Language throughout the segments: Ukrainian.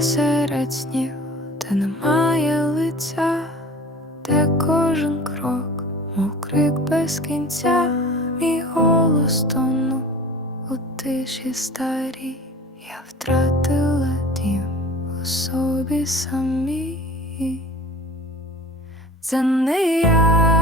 Серед снів, де немає лиця, де кожен крок, мов крик без кінця, мій голос тону у тиші старій, я втратила дім у собі самій. Це не я,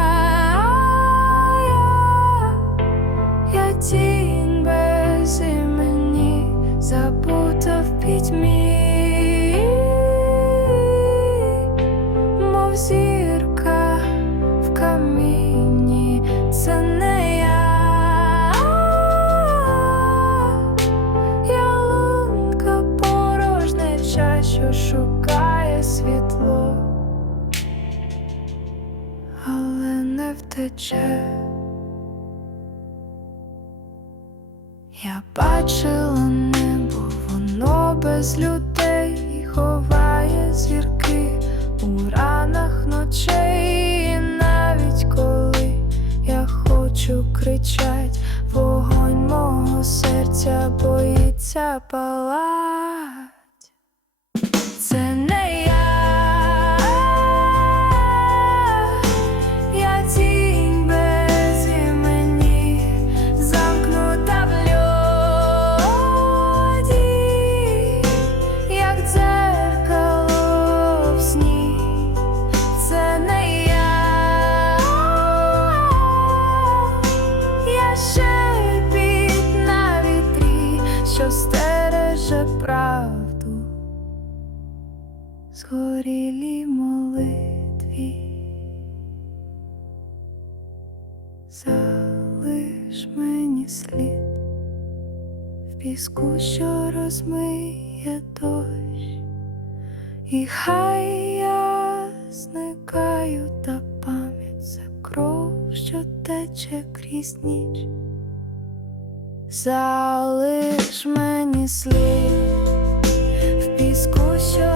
зірка в камінні, це не я, я лунка порожнеча, шукає світло. Але не втече. Я бачила небо, воно без людей ховає серця боїться палать. Правду згорілі молитві. Залиш мені слід в піску, що розмиє дощ, і хай я зникаю, та пам'ять це кров, що тече крізь ніч. Залиш мені слід sure.